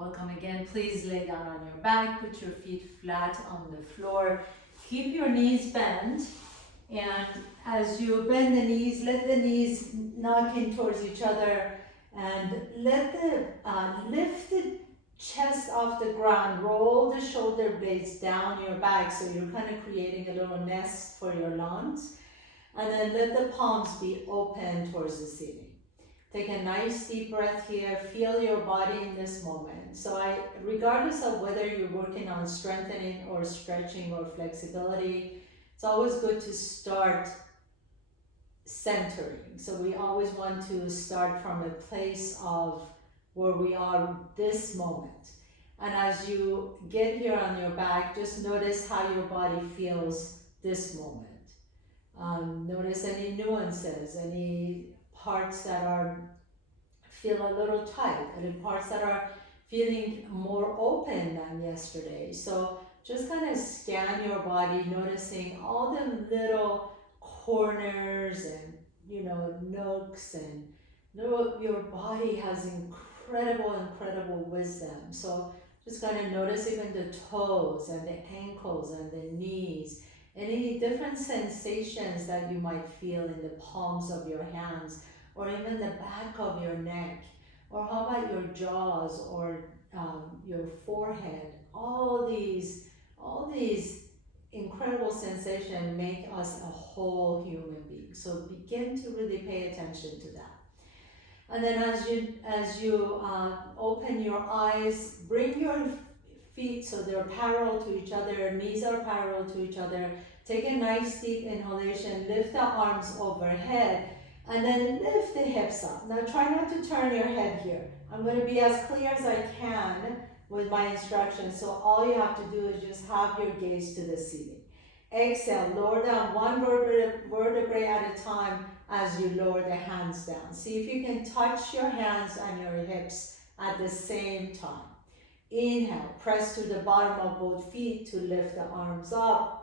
Welcome again. Please lay down on your back, put your feet flat on the floor. Keep your knees bent, and as you bend the knees, let the knees knock in towards each other, and let the lift the chest off the ground. Roll the shoulder blades down your back, so you're kind of creating a little nest for your lungs. And then let the palms be open towards the ceiling. Take a nice deep breath here. Feel your body in this moment. So regardless of whether you're working on strengthening or stretching or flexibility, it's always good to start centering. So we always want to start from a place of where we are this moment. And as you get here on your back, just notice how your body feels this moment. Notice any nuances, any parts that feel a little tight, any parts that are feeling more open than yesterday. So just kind of scan your body, noticing all the little corners and nooks, and your body has incredible wisdom. So just kind of notice even the toes and the ankles and the knees. Any different sensations that you might feel in the palms of your hands, or even the back of your neck, or how about your jaws or your forehead? All these incredible sensations make us a whole human being. So begin to really pay attention to that. And then as you open your eyes, bring your feet so they're parallel to each other, knees are parallel to each other. Take a nice deep inhalation, lift the arms overhead, and then lift the hips up. Now try not to turn your head here. I'm going to be as clear as I can with my instructions, so all you have to do is just have your gaze to the ceiling. Exhale, lower down one vertebrae at a time as you lower the hands down. See if you can touch your hands and your hips at the same time. Inhale, press to the bottom of both feet to lift the arms up.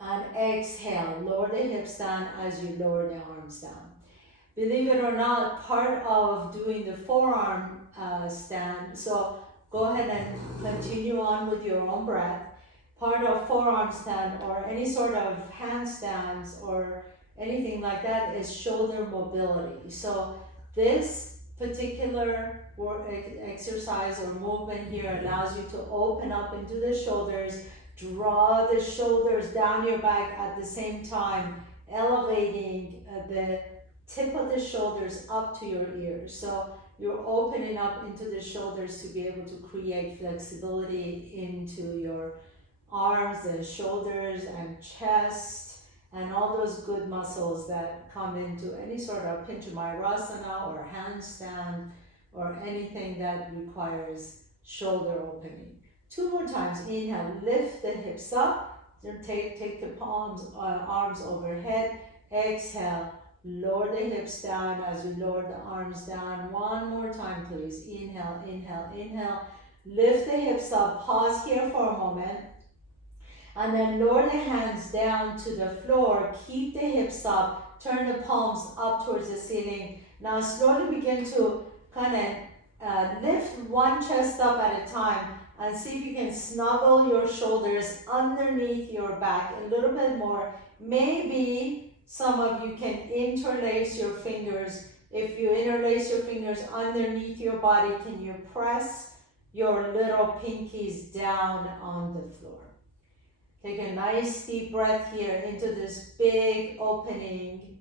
And exhale, lower the hips down as you lower the arms down. Believe it or not, part of doing the forearm stand, so go ahead and continue on with your own breath. Part of forearm stand or any sort of handstands or anything like that is shoulder mobility. So this particular exercise or movement here allows you to open up into the shoulders, draw the shoulders down your back at the same time, elevating the tip of the shoulders up to your ears. So you're opening up into the shoulders to be able to create flexibility into your arms and shoulders and chest and all those good muscles that come into any sort of Pincha Mayurasana or handstand or anything that requires shoulder opening. 2 more times. Inhale, lift the hips up. Then take the arms overhead. Exhale, lower the hips down as you lower the arms down. 1 more time, please. Inhale, inhale, inhale. Lift the hips up. Pause here for a moment. And then lower the hands down to the floor. Keep the hips up. Turn the palms up towards the ceiling. Now slowly begin to kind of lift one chest up at a time. And see if you can snuggle your shoulders underneath your back a little bit more. Maybe some of you can interlace your fingers. If you interlace your fingers underneath your body, can you press your little pinkies down on the floor? Take a nice deep breath here into this big opening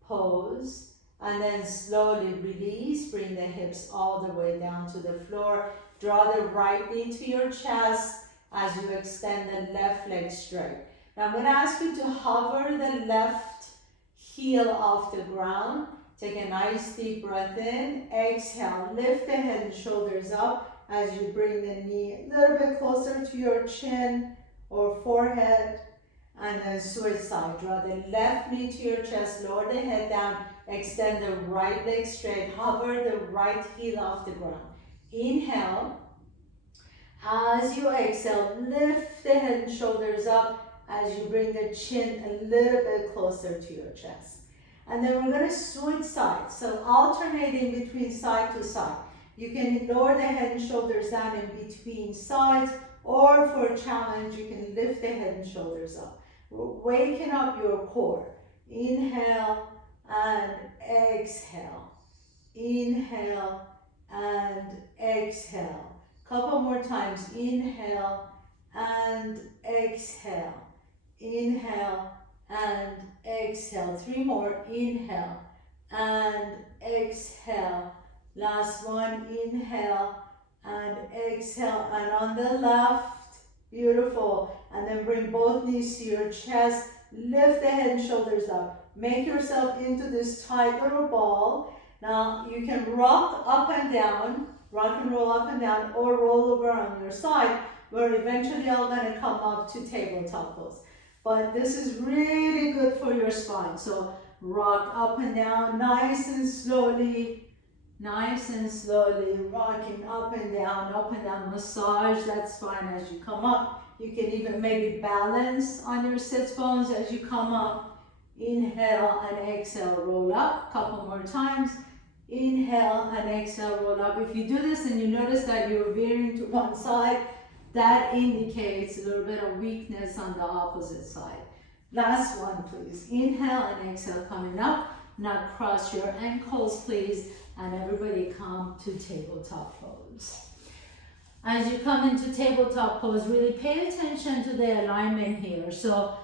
pose. And then slowly release. Bring the hips all the way down to the floor. Draw the right knee to your chest as you extend the left leg straight. Now I'm going to ask you to hover the left heel off the ground. Take a nice deep breath in. Exhale, lift the head and shoulders up as you bring the knee a little bit closer to your chin or forehead. And then switch side. Draw the left knee to your chest, lower the head down, extend the right leg straight, hover the right heel off the ground. Inhale. As you exhale, lift the head and shoulders up as you bring the chin a little bit closer to your chest. And then we're going to switch sides. So alternating between side to side. You can lower the head and shoulders down in between sides, or for a challenge, you can lift the head and shoulders up. Waken up your core. Inhale and exhale. Inhale and exhale. Couple more times. Inhale and exhale. Inhale and exhale. 3 more. Inhale and exhale. Last one. Inhale and exhale. And on the left, beautiful. And then bring both knees to your chest. Lift the head and shoulders up. Make yourself into this tight little ball. Now you can rock up and down, rock and roll up and down, or roll over on your side. We're eventually all going to come up to tabletop pose. But this is really good for your spine. So rock up and down, nice and slowly, rocking up and down, massage that spine as you come up. You can even maybe balance on your sits bones as you come up. Inhale and exhale, roll up. Couple more times. Inhale and exhale, roll up. If you do this and you notice that you're veering to one side, that indicates a little bit of weakness on the opposite side. Last one, please. Inhale and exhale, coming up. Now cross your ankles, please, and everybody come to tabletop pose. As you come into tabletop pose, really pay attention to the alignment here. So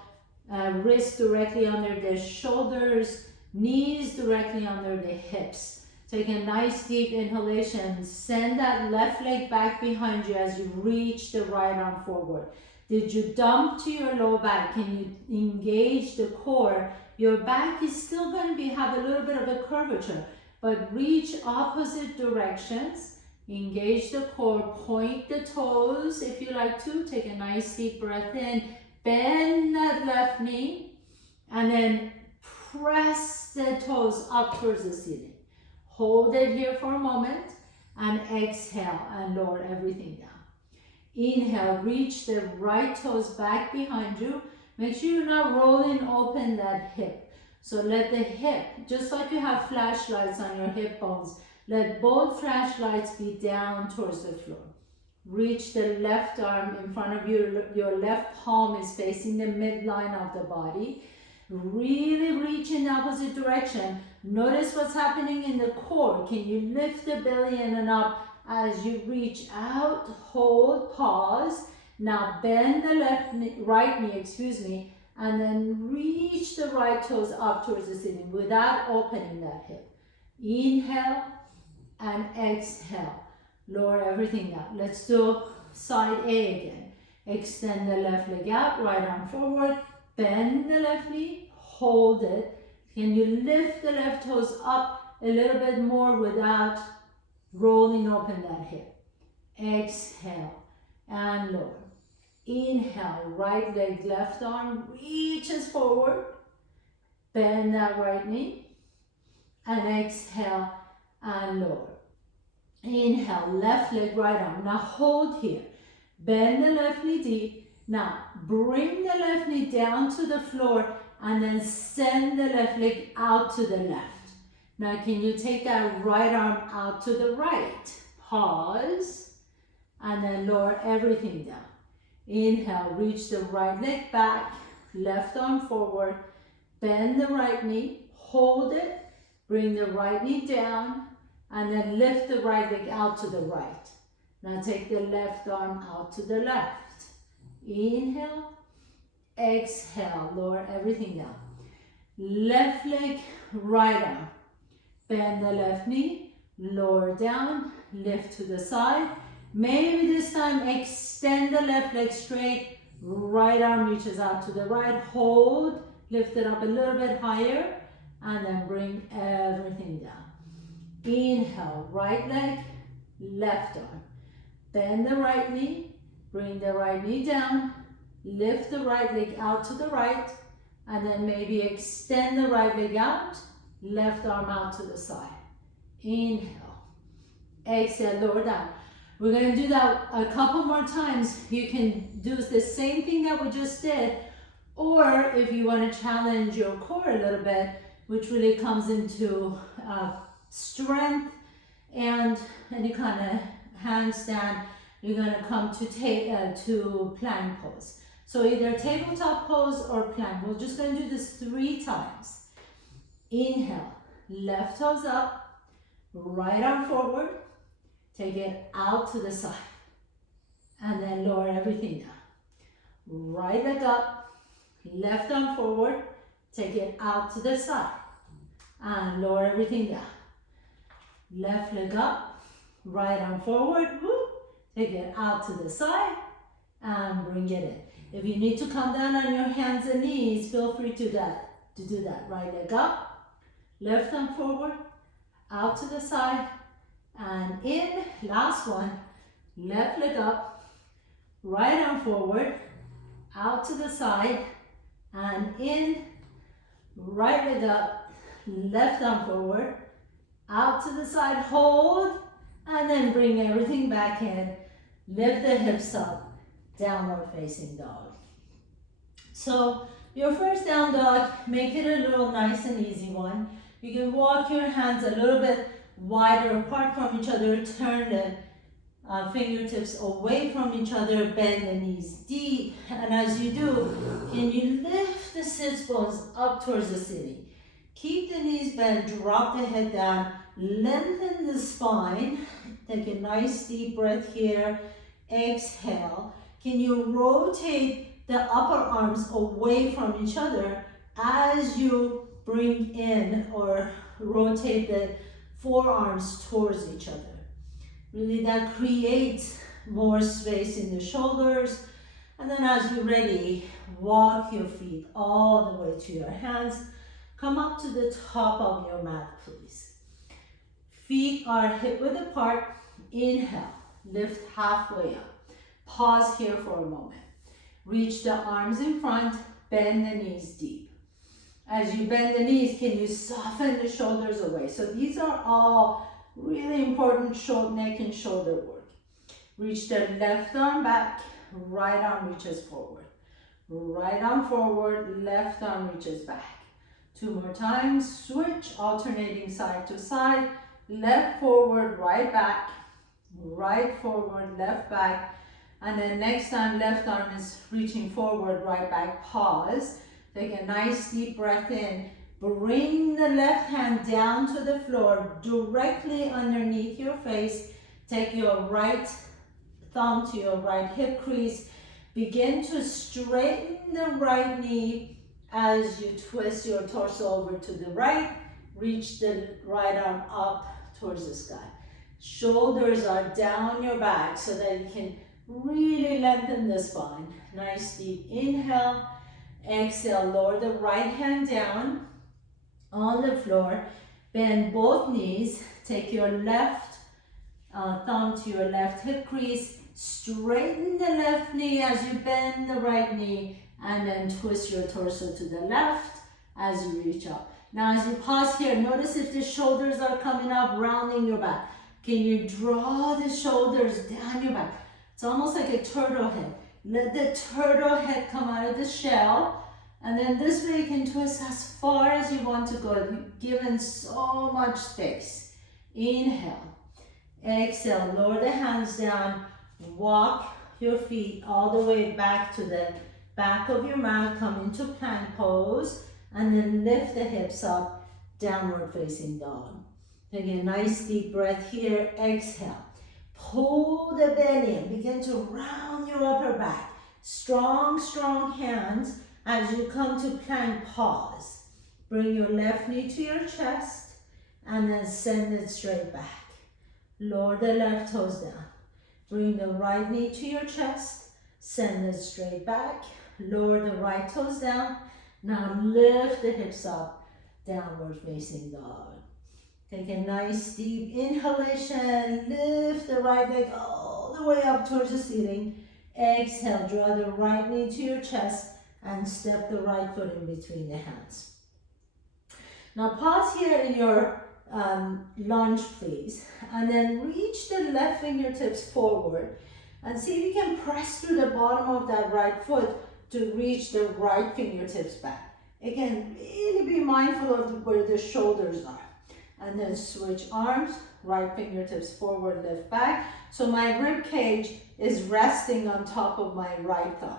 wrists directly under the shoulders, knees directly under the hips. Take a nice deep inhalation. Send that left leg back behind you as you reach the right arm forward. Did you dump to your low back? Can you engage the core? Your back is still going to have a little bit of a curvature, but reach opposite directions. Engage the core. Point the toes if you like to. Take a nice deep breath in. Bend that left knee and then press the toes up towards the ceiling. Hold it here for a moment and exhale and lower everything down. Inhale, reach the right toes back behind you. Make sure you're not rolling open that hip. So let the hip, just like you have flashlights on your hip bones, let both flashlights be down towards the floor. Reach the left arm in front of you. Your left palm is facing the midline of the body. Really reach in the opposite direction. Notice what's happening in the core. Can you lift the belly in and up as you reach out? Hold, pause. Now bend the right knee, and then reach the right toes up towards the ceiling without opening that hip. Inhale and exhale. Lower everything down. Let's do side A again. Extend the left leg out, right arm forward. Bend the left knee, hold it. Can you lift the left toes up a little bit more without rolling open that hip? Exhale and lower. Inhale, right leg, left arm reaches forward. Bend that right knee. And exhale and lower. Inhale, left leg, right arm. Now hold here. Bend the left knee deep. Now, bring the left knee down to the floor and then send the left leg out to the left. Now, can you take that right arm out to the right? Pause and then lower everything down. Inhale, reach the right leg back, left arm forward, bend the right knee, hold it, bring the right knee down, and then lift the right leg out to the right. Now, take the left arm out to the left. Inhale, exhale, lower everything down. Left leg, right arm. Bend the left knee, lower down, lift to the side. Maybe this time extend the left leg straight, right arm reaches out to the right. Hold, lift it up a little bit higher, and then bring everything down. Inhale, right leg, left arm. Bend the right knee. Bring the right knee down, lift the right leg out to the right, and then maybe extend the right leg out, left arm out to the side. Inhale, exhale, lower down. We're going to do that a couple more times. You can do the same thing that we just did, or if you want to challenge your core a little bit, which really comes into strength and any kind of handstand, you're gonna come to plank pose. So either tabletop pose or plank. We're just gonna do this 3 times. Inhale, left toes up, right arm forward, take it out to the side, and then lower everything down. Right leg up, left arm forward, take it out to the side, and lower everything down. Left leg up, right arm forward, whoop, take it out to the side, and bring it in. If you need to come down on your hands and knees, feel free to do that. Right leg up, left arm forward, out to the side, and in. Last one, left leg up, right arm forward, out to the side, and in. Right leg up, left arm forward, out to the side, hold, and then bring everything back in. Lift the hips up, downward facing dog. So your first down dog, make it a little nice and easy one. You can walk your hands a little bit wider apart from each other, turn the fingertips away from each other, bend the knees deep, and as you do, can you lift the sits bones up towards the ceiling. Keep the knees bent, drop the head down, lengthen the spine. Take a nice deep breath here. Exhale. Can you rotate the upper arms away from each other as you bring in or rotate the forearms towards each other? Really, that creates more space in the shoulders. And then as you're ready, walk your feet all the way to your hands. Come up to the top of your mat, please. Feet are hip width apart. Inhale, lift halfway up. Pause here for a moment. Reach the arms in front, bend the knees deep. As you bend the knees, can you soften the shoulders away? So these are all really important neck and shoulder work. Reach the left arm back, right arm reaches forward. Right arm forward, left arm reaches back. 2 more times, switch, alternating side to side. Left forward, right back, right forward, left back. And then next time, left arm is reaching forward, right back, pause. Take a nice deep breath in. Bring the left hand down to the floor, directly underneath your face. Take your right thumb to your right hip crease. Begin to straighten the right knee as you twist your torso over to the right. Reach the right arm up towards the sky. Shoulders are down your back so that you can really lengthen the spine. Nice deep inhale. Exhale, lower the right hand down on the floor. Bend both knees. Take your left thumb to your left hip crease. Straighten the left knee as you bend the right knee, and then twist your torso to the left as you reach up. Now as you pause here, notice if the shoulders are coming up, rounding your back. Can you draw the shoulders down your back? It's almost like a turtle head. Let the turtle head come out of the shell, and then this way you can twist as far as you want to go. You've given so much space. Inhale. Exhale, lower the hands down. Walk your feet all the way back to the back of your mat. Come into plank pose, and then lift the hips up, downward facing dog. Take a nice deep breath here. Exhale. Pull the belly in. Begin to round your upper back. Strong, strong hands as you come to plank pause. Bring your left knee to your chest and then send it straight back. Lower the left toes down. Bring the right knee to your chest. Send it straight back. Lower the right toes down. Now lift the hips up. Downward facing dog. Take a nice deep inhalation. Lift the right leg all the way up towards the ceiling. Exhale, draw the right knee to your chest and step the right foot in between the hands. Now pause here in your lunge, please, and then reach the left fingertips forward and see if you can press through the bottom of that right foot to reach the right fingertips back. Again, really be mindful of where the shoulders are. and then switch arms, right fingertips forward, lift back. So my rib cage is resting on top of my right thigh.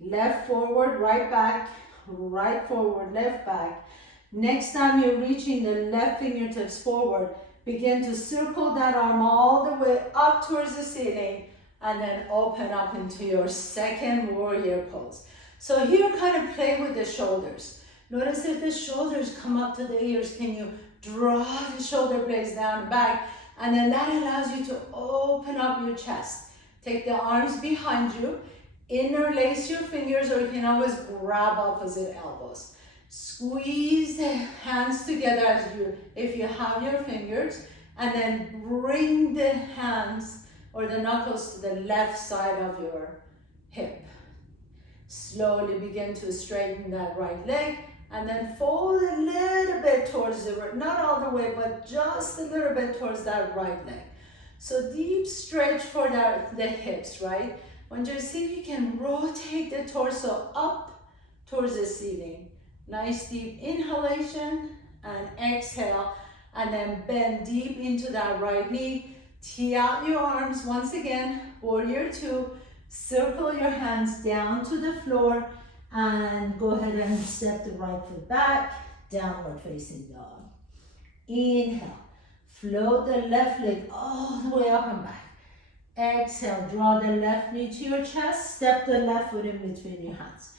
Left forward, right back, right forward, left back. Next time you're reaching the left fingertips forward, begin to circle that arm all the way up towards the ceiling and then open up into your second warrior pose. So here, kind of play with the shoulders. Notice if the shoulders come up to the ears, can you draw the shoulder blades down back? And then that allows you to open up your chest. Take the arms behind you, interlace your fingers, or you can always grab opposite elbows. Squeeze the hands together if you have your fingers, and then bring the hands or the knuckles to the left side of your hip. Slowly begin to straighten that right leg, and then fold a little bit towards the right, not all the way, but just a little bit towards that right leg. So deep stretch for the hips, right? Want you to see if you can rotate the torso up towards the ceiling. Nice deep inhalation and exhale, and then bend deep into that right knee. Tee out your arms once again, warrior two. Circle your hands down to the floor and go ahead and step the right foot back, downward facing dog. Inhale, float the left leg all the way up and back. Exhale, draw the left knee to your chest, step the left foot in between your hands.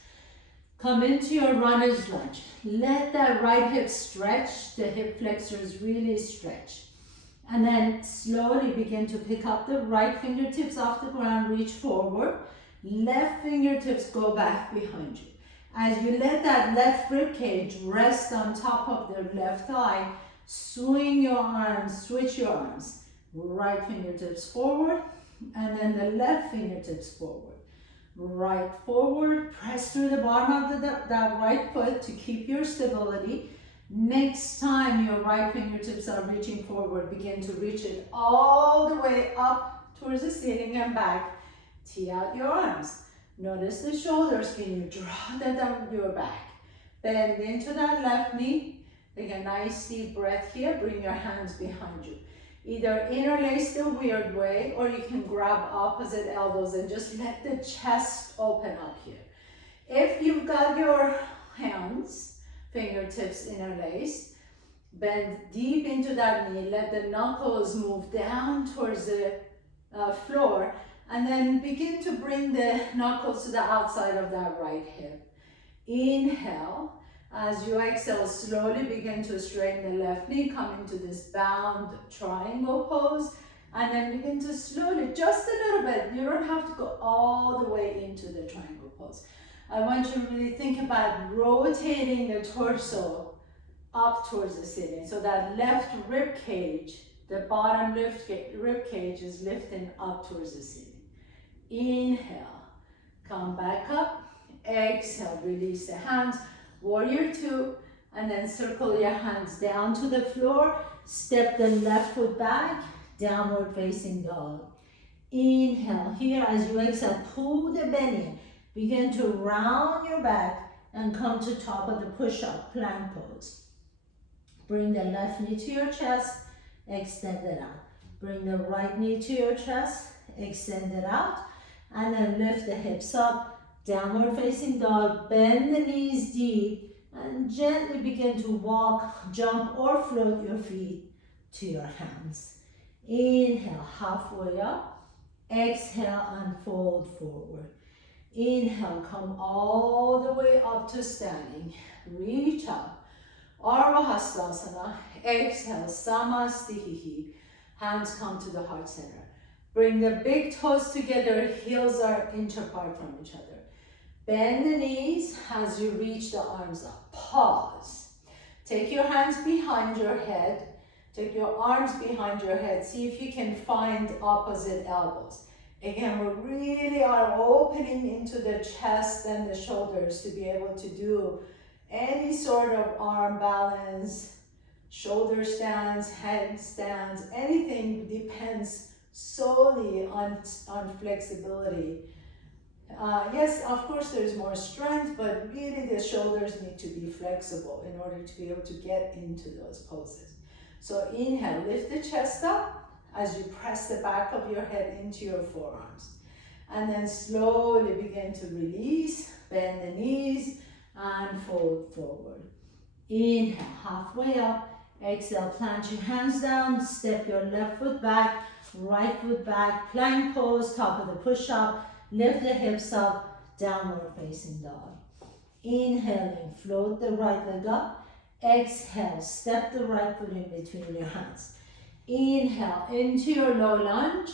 Come into your runner's lunge. Let that right hip stretch, the hip flexors really stretch. And then slowly begin to pick up the right fingertips off the ground, reach forward. Left fingertips go back behind you. As you let that left rib cage rest on top of the left thigh, swing your arms, switch your arms. Right fingertips forward, and then the left fingertips forward. Right forward, press through the bottom of that right foot to keep your stability. Next time your right fingertips are reaching forward, begin to reach it all the way up towards the ceiling and back. Tee out your arms. Notice the shoulders. Can you draw that down your back? Bend into that left knee. Take a nice deep breath here. Bring your hands behind you. Either interlace the weird way, or you can grab opposite elbows and just let the chest open up here. If you've got your hands, fingertips interlaced, bend deep into that knee, let the knuckles move down towards the floor, and then begin to bring the knuckles to the outside of that right hip. Inhale. As you exhale, slowly begin to straighten the left knee, come into this bound triangle pose, and then begin to slowly, just a little bit, you don't have to go all the way into the triangle pose. I want you to really think about rotating the torso up towards the ceiling. So that left rib cage, the bottom rib cage is lifting up towards the ceiling. Inhale, come back up, exhale, release the hands. Warrior two, and then circle your hands down to the floor. Step the left foot back, downward facing dog. Inhale, here as you exhale, pull the belly in. Begin to round your back and come to top of the push-up plank pose. Bring the left knee to your chest, extend it out. Bring the right knee to your chest, extend it out, and then lift the hips up. Downward facing dog, bend the knees deep, and gently begin to walk, jump, or float your feet to your hands. Inhale, halfway up. Exhale, and fold forward. Inhale, come all the way up to standing. Reach up. Ardha Hastasana. Exhale, Samasthiti. Hands come to the heart center. Bring the big toes together, heels are inch apart from each other. Bend the knees as you reach the arms up. Pause. Take your hands behind your head. Take your arms behind your head. See if you can find opposite elbows. Again, we really are opening into the chest and the shoulders to be able to do any sort of arm balance, shoulder stands, head stands, anything depends solely on flexibility. Yes, of course there's more strength, but really the shoulders need to be flexible in order to be able to get into those poses. So inhale, lift the chest up as you press the back of your head into your forearms. And then slowly begin to release, bend the knees, and fold forward. Inhale, halfway up. Exhale, plant your hands down, step your left foot back, right foot back, plank pose, top of the push-up, lift the hips up, downward facing dog. Inhaling, float the right leg up. Exhale, step the right foot in between your hands. Inhale, into your low lunge.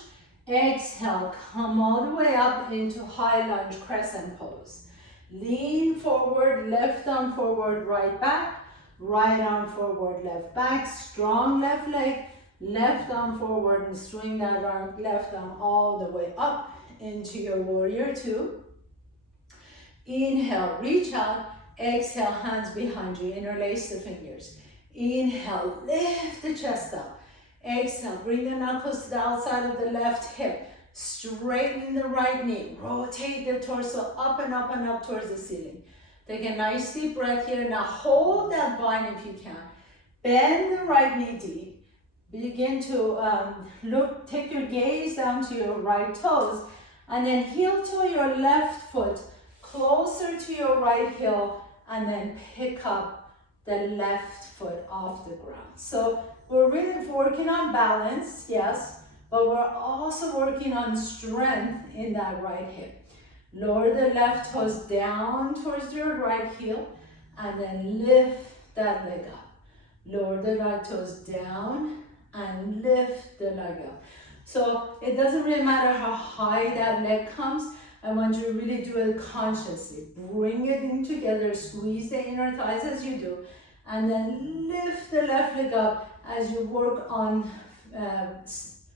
Exhale, come all the way up into high lunge crescent pose. Lean forward, left arm forward, right back. Right arm forward, left back, strong left leg, left arm forward and swing that arm, left arm all the way up into your warrior two. Inhale, reach out, exhale, hands behind you, interlace the fingers. Inhale, lift the chest up. Exhale, bring the knuckles to the outside of the left hip. Straighten the right knee, rotate the torso up and up and up towards the ceiling. Take a nice deep breath here. Now hold that bind if you can. Bend the right knee deep. Begin to take your gaze down to your right toes and then heel to your left foot closer to your right heel and then pick up the left foot off the ground. So we're really working on balance, yes, but we're also working on strength in that right hip. Lower the left toes down towards your right heel and then lift that leg up. Lower the right toes down and lift the leg up. So it doesn't really matter how high that leg comes. I want you to really do it consciously. Bring it in together, squeeze the inner thighs as you do, and then lift the left leg up as you work on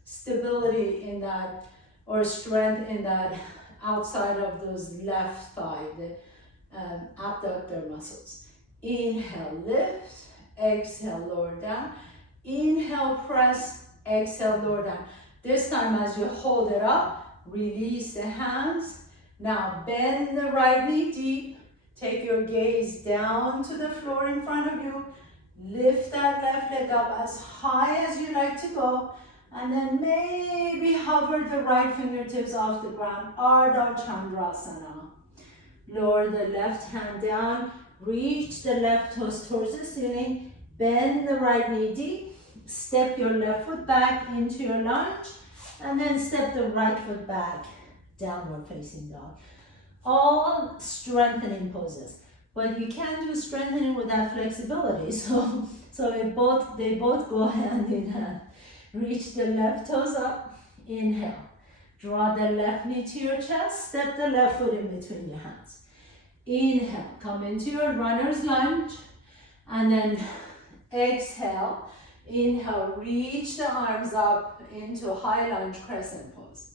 stability in that, or strength in that outside of those left thigh, the abductor muscles. Inhale, lift. Exhale, lower down. Inhale, press. Exhale, lower down. This time as you hold it up, release the hands. Now bend the right knee deep. Take your gaze down to the floor in front of you. Lift that left leg up as high as you like to go. And then maybe hover the right fingertips off the ground, Ardha Chandrasana. Lower the left hand down, reach the left toes towards the ceiling, bend the right knee deep, step your left foot back into your lunge, and then step the right foot back, downward facing dog. All strengthening poses, but you can't do strengthening without flexibility, so they both go hand in hand. Reach the left toes up, inhale. Draw the left knee to your chest, step the left foot in between your hands. Inhale, come into your runner's lunge, and then exhale. Inhale, reach the arms up into high lunge crescent pose.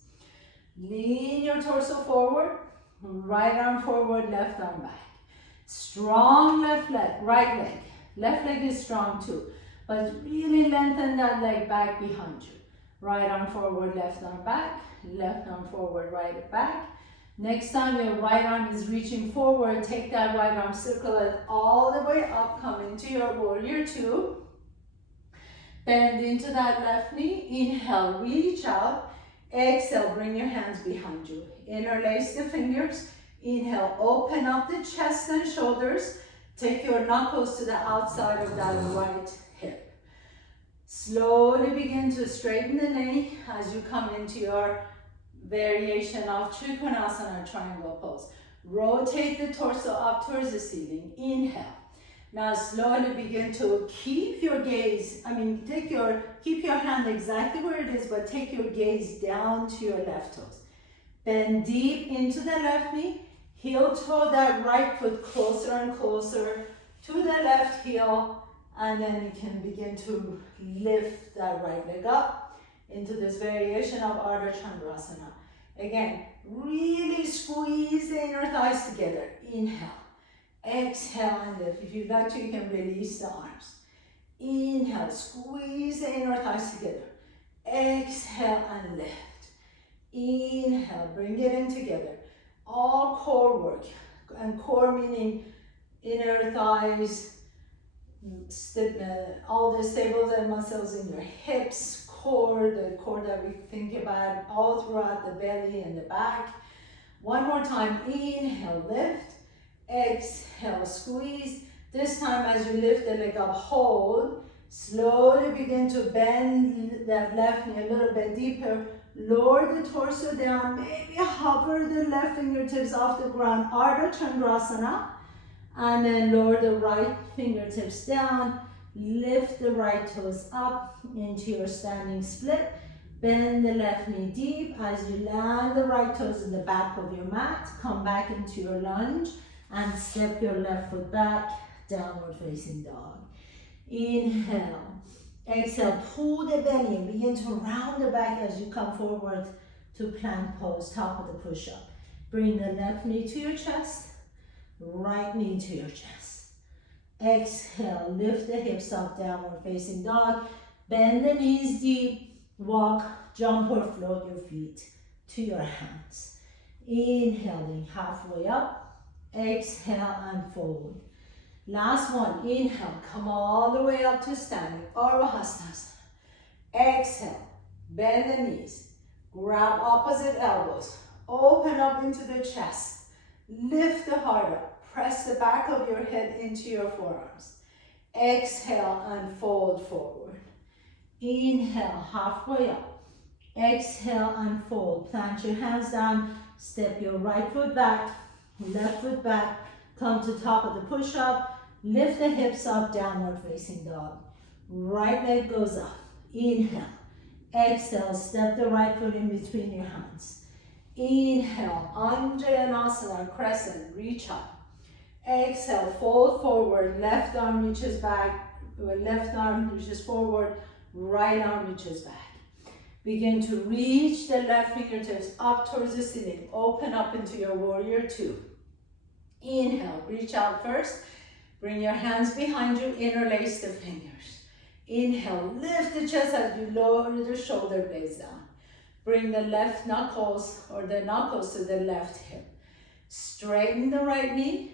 Lean your torso forward, right arm forward, left arm back. Strong left leg, right leg. Left leg is strong too. But really lengthen that leg back behind you. Right arm forward, left arm back. Left arm forward, right back. Next time your right arm is reaching forward, take that right arm, circle it all the way up, come into your warrior two. Bend into that left knee. Inhale, reach out. Exhale, bring your hands behind you. Interlace the fingers. Inhale, open up the chest and shoulders. Take your knuckles to the outside of that right hip. Slowly begin to straighten the knee as you come into your variation of Trikonasana triangle pose. Rotate the torso up towards the ceiling. Inhale. Now slowly begin to keep your gaze, keep your hand exactly where it is, but take your gaze down to your left toes. Bend deep into the left knee. Heel toe that right foot closer and closer to the left heel. And then you can begin to lift that right leg up into this variation of Ardha Chandrasana. Again, really squeeze the inner thighs together. Inhale. Exhale and lift. If you'd like to, you can release the arms. Inhale, squeeze the inner thighs together. Exhale and lift. Inhale, bring it in together. All core work. And core meaning inner thighs, all the stabilizer muscles in your hips, core, the core that we think about all throughout the belly and the back. One more time, inhale, lift, exhale, squeeze. This time as you lift the leg up, hold, slowly begin to bend that left knee a little bit deeper, lower the torso down, maybe hover the left fingertips off the ground, Ardha Chandrasana, and then lower the right fingertips down, lift the right toes up into your standing split, bend the left knee deep as you land the right toes in the back of your mat, come back into your lunge and step your left foot back, downward facing dog. Inhale, exhale, pull the belly and begin to round the back as you come forward to plank pose, top of the push-up. Bring the left knee to your chest, right knee to your chest. Exhale, lift the hips up, downward facing dog. Bend the knees deep, walk, jump or float your feet to your hands. Inhaling halfway up, exhale and fold. Last one, inhale, come all the way up to standing, Urdhva Hastasana. Exhale, bend the knees, grab opposite elbows, open up into the chest, lift the heart up, press the back of your head into your forearms. Exhale and fold forward. Inhale, halfway up. Exhale and fold. Plant your hands down, step your right foot back, left foot back, come to top of the push-up, lift the hips up, downward facing dog. Right leg goes up. Inhale. Exhale, step the right foot in between your hands. Inhale, Anjayanasana, crescent, reach up. Exhale, fold forward, left arm reaches back, left arm reaches forward, right arm reaches back. Begin to reach the left fingertips up towards the ceiling. Open up into your warrior two. Inhale, reach out first. Bring your hands behind you, interlace the fingers. Inhale, lift the chest as you lower the shoulder blades down. Bring the left knuckles or the knuckles to the left hip. Straighten the right knee,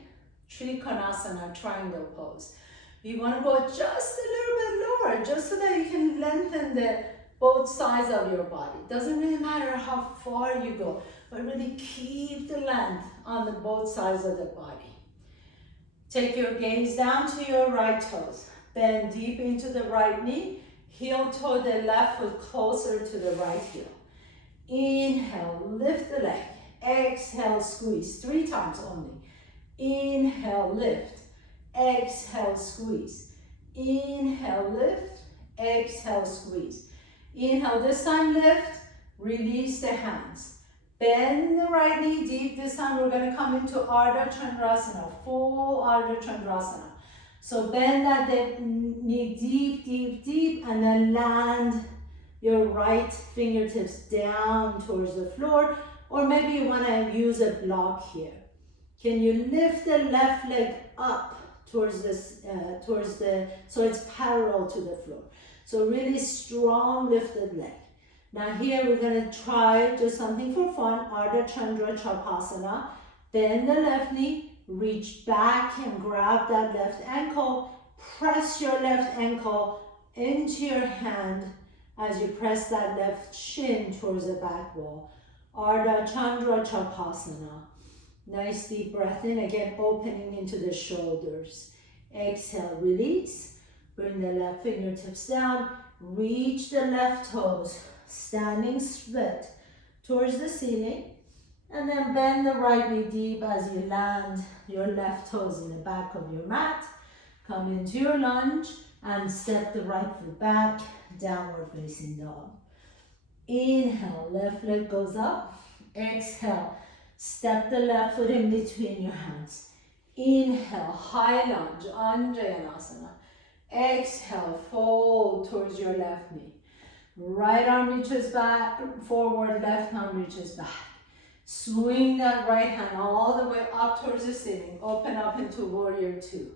Trikonasana, triangle pose. You want to go just a little bit lower, just so that you can lengthen both sides of your body. Doesn't really matter how far you go, but really keep the length on the both sides of the body. Take your gaze down to your right toes. Bend deep into the right knee. Heel toe the left foot closer to the right heel. Inhale, lift the leg. Exhale, squeeze. 3 times only. Inhale, lift. Exhale, squeeze. Inhale, lift. Exhale, squeeze. Inhale, this time lift. Release the hands. Bend the right knee deep. This time we're going to come into Ardha Chandrasana, full Ardha Chandrasana. So bend that knee deep, deep, deep, and then land your right fingertips down towards the floor, or maybe you want to use a block here. Can you lift the left leg up towards this, so it's parallel to the floor. So really strong lifted leg. Now here we're going to try just something for fun, Ardha Chandra Chapasana. Bend the left knee, reach back and grab that left ankle. Press your left ankle into your hand as you press that left shin towards the back wall. Ardha Chandra Chapasana. Nice deep breath in, again opening into the shoulders. Exhale, release. Bring the left fingertips down. Reach the left toes. Standing split towards the ceiling, and then bend the right knee deep as you land your left toes in the back of your mat. Come into your lunge and step the right foot back, downward facing dog. Inhale, left leg goes up. Exhale, step the left foot in between your hands. Inhale, high lunge, Anjayanasana. Exhale, fold towards your left knee. Right arm reaches back, forward, left arm reaches back. Swing that right hand all the way up towards the ceiling. Open up into warrior two.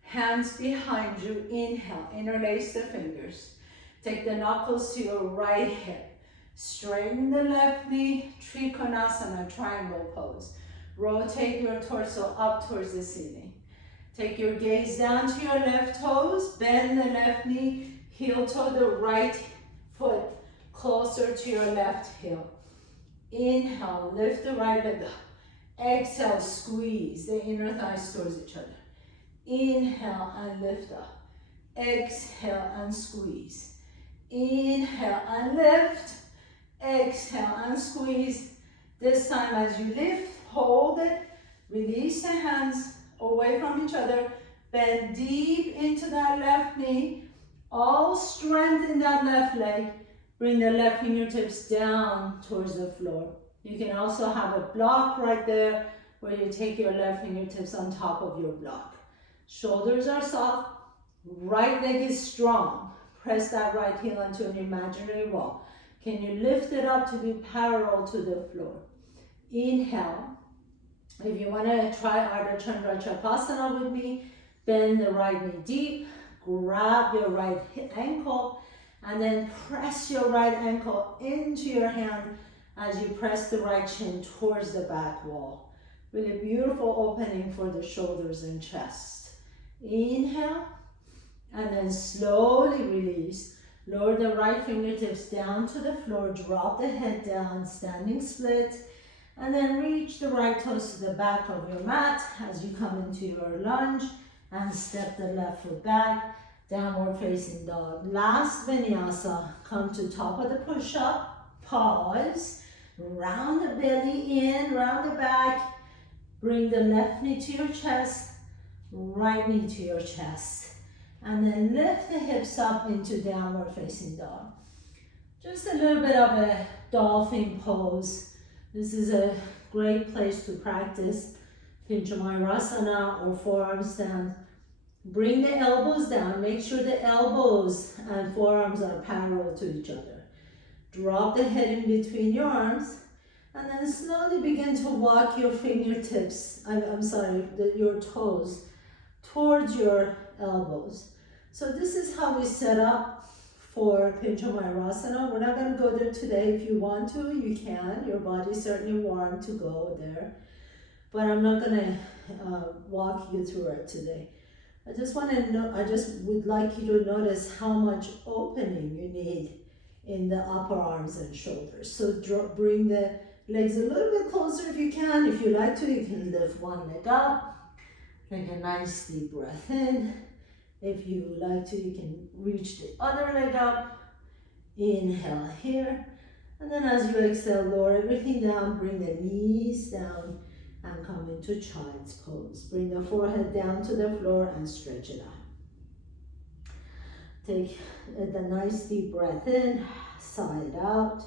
Hands behind you, inhale, interlace the fingers. Take the knuckles to your right hip. Straighten the left knee, Trikonasana, triangle pose. Rotate your torso up towards the ceiling. Take your gaze down to your left toes, bend the left knee, heel toe the right foot closer to your left heel. Inhale, lift the right leg up. Exhale, squeeze the inner thighs towards each other. Inhale and lift up. Exhale and squeeze. Inhale and lift. Exhale and squeeze. This time as you lift, hold it. Release the hands away from each other. Bend deep into that left knee. All strength in that left leg. Bring the left fingertips down towards the floor. You can also have a block right there where you take your left fingertips on top of your block. Shoulders are soft. Right leg is strong. Press that right heel onto an imaginary wall. Can you lift it up to be parallel to the floor? Inhale. If you want to try Ardha Chandra Chakrasana with me, bend the right knee deep, grab your right ankle, and then press your right ankle into your hand as you press the right shin towards the back wall. Really beautiful opening for the shoulders and chest. Inhale, and then slowly release. Lower the right fingertips down to the floor, drop the head down, standing split, and then reach the right toes to the back of your mat as you come into your lunge and step the left foot back, downward facing dog. Last vinyasa, come to top of the push-up, pause, round the belly in, round the back, bring the left knee to your chest, right knee to your chest, and then lift the hips up into downward facing dog. Just a little bit of a dolphin pose. This is a great place to practice Pincha Mayurasana or forearm stand. Bring the elbows down. Make sure the elbows and forearms are parallel to each other. Drop the head in between your arms and then slowly begin to walk your fingertips, your toes towards your elbows. So this is how we set up for Pincha Mayurasana. We're not going to go there today. If you want to, you can. Your body's certainly warm to go there. But I'm not going to walk you through it today. I just would like you to notice how much opening you need in the upper arms and shoulders. So bring the legs a little bit closer if you can. If you like to, you can lift one leg up. Take a nice deep breath in. If you like to, you can reach the other leg up. Inhale here. And then as you exhale, lower everything down. Bring the knees down and come into child's pose. Bring the forehead down to the floor and stretch it out. Take the nice deep breath in, sigh it out.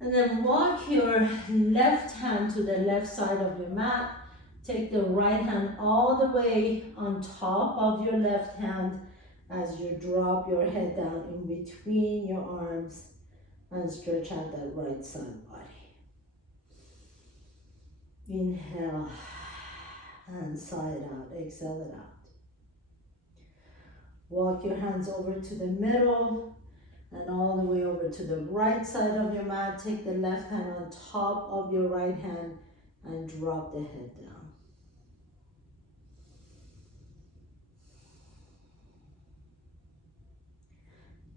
And then walk your left hand to the left side of your mat. Take the right hand all the way on top of your left hand as you drop your head down in between your arms and stretch out that right side body. Inhale and sigh it out, exhale it out. Walk your hands over to the middle and all the way over to the right side of your mat. Take the left hand on top of your right hand and drop the head down.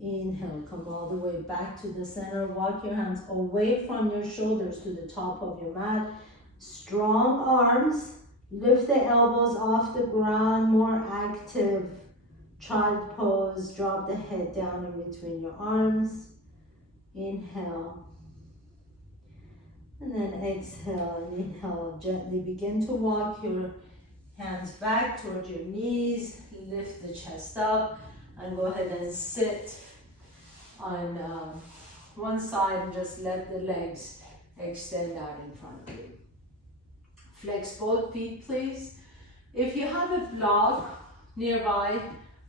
Inhale, come all the way back to the center. Walk your hands away from your shoulders to the top of your mat. Strong arms. Lift the elbows off the ground, more active. Child pose. Drop the head down in between your arms. Inhale. And then exhale and inhale. Gently begin to walk your hands back towards your knees. Lift the chest up and go ahead and sit on one side and just let the legs extend out in front of you. Flex both feet, please. If you have a block nearby,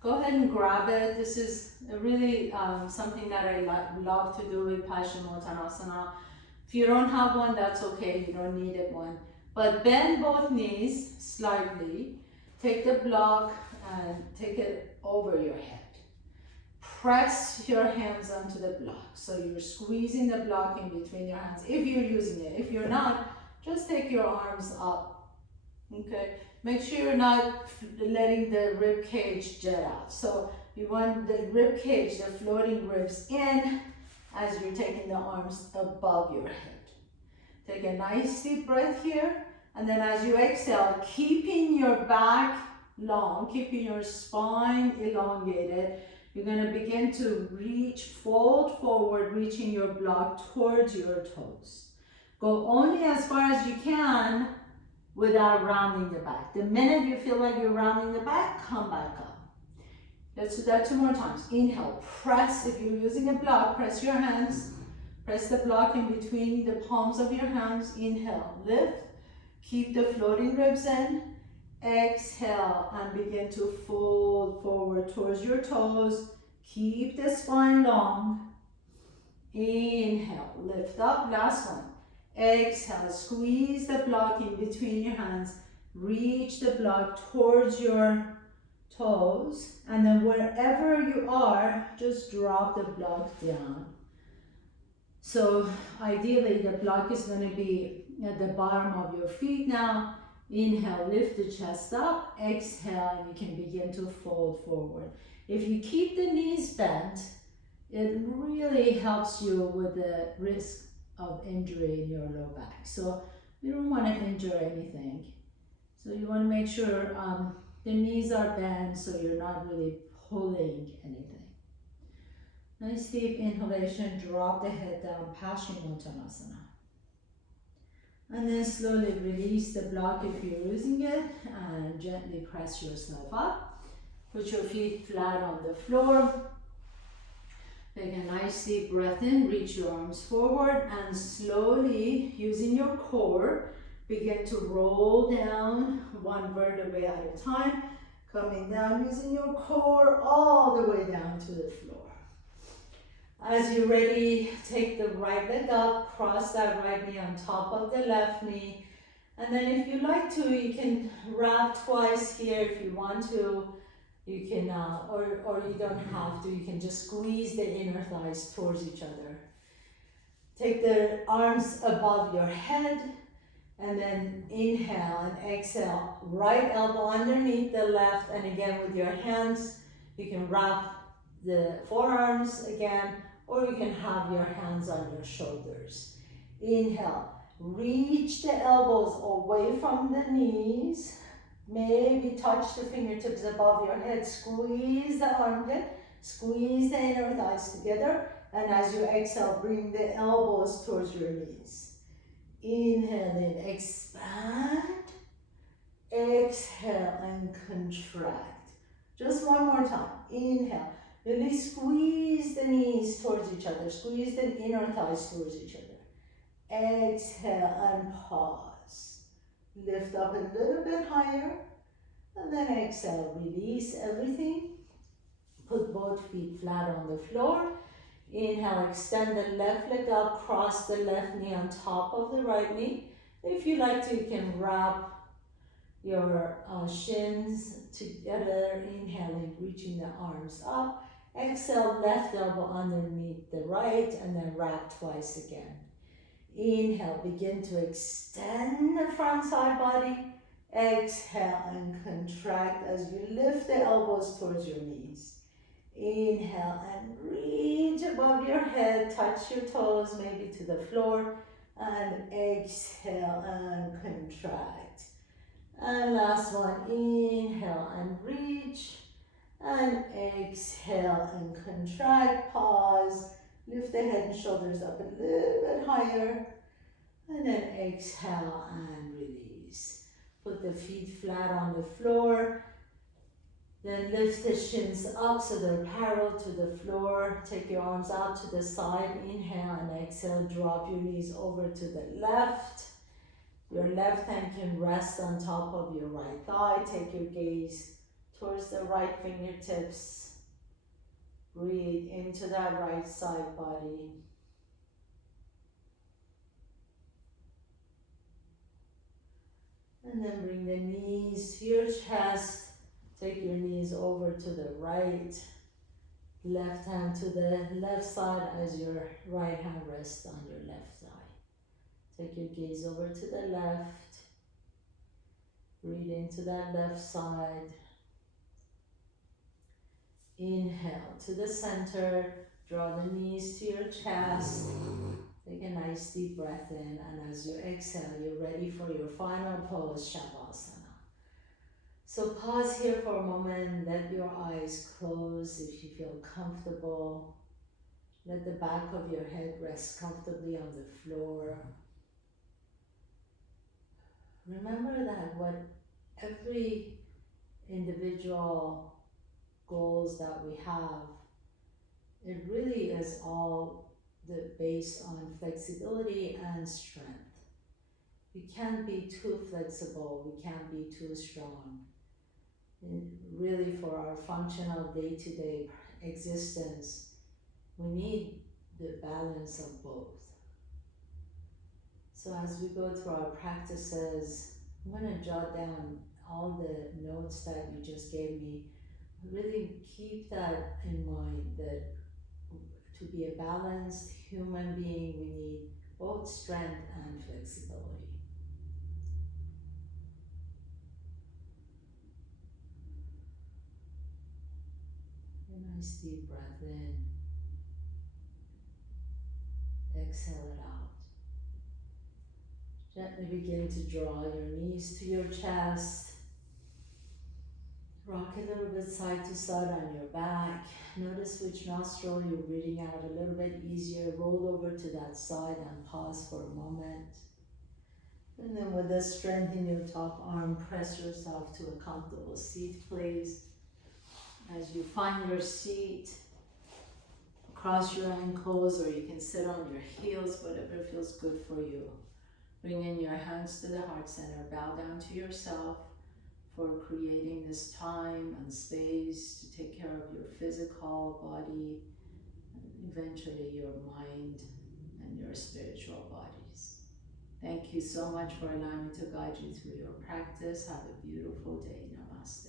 go ahead and grab it. This is really something that I love to do with Paschimottanasana. If you don't have one, that's okay. You don't need it one. But bend both knees slightly. Take the block and take it over your head. Press your hands onto the block. So you're squeezing the block in between your hands if you're using it. If you're not, just take your arms up. Okay. Make sure you're not letting the rib cage jet out. So you want the rib cage, the floating ribs in as you're taking the arms above your head. Take a nice deep breath here. And then as you exhale, keeping your back long, keeping your spine elongated, you're going to begin to reach, fold forward, reaching your block towards your toes. Go only as far as you can without rounding the back. The minute you feel like you're rounding the back, come back up. Let's do that 2 more times. Inhale, press. If you're using a block, press your hands. Press the block in between the palms of your hands. Inhale, lift. Keep the floating ribs in. Exhale and begin to fold forward towards your toes. Keep the spine long. Inhale, lift up. Last one. Exhale, squeeze the block in between your hands. Reach the block towards your toes. And then wherever you are, just drop the block down. So ideally the block is going to be at the bottom of your feet now. Inhale, lift the chest up. Exhale, and you can begin to fold forward. If you keep the knees bent, it really helps you with the risk of injury in your low back. So you don't want to injure anything. So you want to make sure the knees are bent so you're not really pulling anything. Nice deep inhalation, drop the head down, Paschimottanasana. And then slowly release the block if you're using it and gently press yourself up. Put your feet flat on the floor. Take a nice deep breath in, reach your arms forward and slowly, using your core, begin to roll down one vertebrae at a time, coming down using your core all the way down to the floor. As you're ready, take the right leg up, cross that right knee on top of the left knee, and then if you like to, you can wrap twice here if you want to. You can, or you don't have to, you can just squeeze the inner thighs towards each other. Take the arms above your head, and then inhale and exhale. Right elbow underneath the left, and again with your hands, you can wrap the forearms again, or you can have your hands on your shoulders. Inhale, reach the elbows away from the knees. Maybe touch the fingertips above your head, squeeze the armpit, squeeze the inner thighs together, and as you exhale, bring the elbows towards your knees. Inhale in, expand, exhale and contract. Just one more time, inhale, really squeeze the knees towards each other, squeeze the inner thighs towards each other. Exhale and pause. Lift up a little bit higher, and then exhale, release everything. Put both feet flat on the floor. Inhale, extend the left leg up, cross the left knee on top of the right knee. If you like to, you can wrap your shins together, inhaling, reaching the arms up. Exhale, left elbow underneath the right, and then wrap twice again. Inhale, begin to extend the front side body. Exhale and contract as you lift the elbows towards your knees. Inhale and reach above your head, touch your toes maybe to the floor, and exhale and contract. And last one, inhale and reach, and exhale and contract, pause. Lift the head and shoulders up a little bit higher, and then exhale and release. Put the feet flat on the floor, then lift the shins up so they're parallel to the floor. Take your arms out to the side, inhale and exhale, drop your knees over to the left. Your left hand can rest on top of your right thigh. Take your gaze towards the right fingertips. Breathe into that right side body. And then bring the knees to your chest. Take your knees over to the right. Left hand to the left side as your right hand rests on your left thigh. Take your gaze over to the left. Breathe into that left side. Inhale to the center. Draw the knees to your chest. Take a nice deep breath in, and as you exhale, you're ready for your final pose, Shavasana. So pause here for a moment, let your eyes close if you feel comfortable. Let the back of your head rest comfortably on the floor. Remember that what every individual goals that we have, it really is all based on flexibility and strength. We can't be too flexible, we can't be too strong. And really, for our functional day-to-day existence, we need the balance of both. So as we go through our practices, I'm going to jot down all the notes that you just gave me. Really keep that in mind, that to be a balanced human being, we need both strength and flexibility. A nice deep breath in. Exhale it out. Gently begin to draw your knees to your chest. Rock a little bit side to side on your back. Notice which nostril you're breathing out a little bit easier. Roll over to that side and pause for a moment. And then with the strength in your top arm, press yourself to a comfortable seat, please. As you find your seat, cross your ankles, or you can sit on your heels, whatever feels good for you. Bring in your hands to the heart center. Bow down to yourself for creating this time and space to take care of your physical body and eventually your mind and your spiritual bodies. Thank you so much for allowing me to guide you through your practice. Have a beautiful day. Namaste.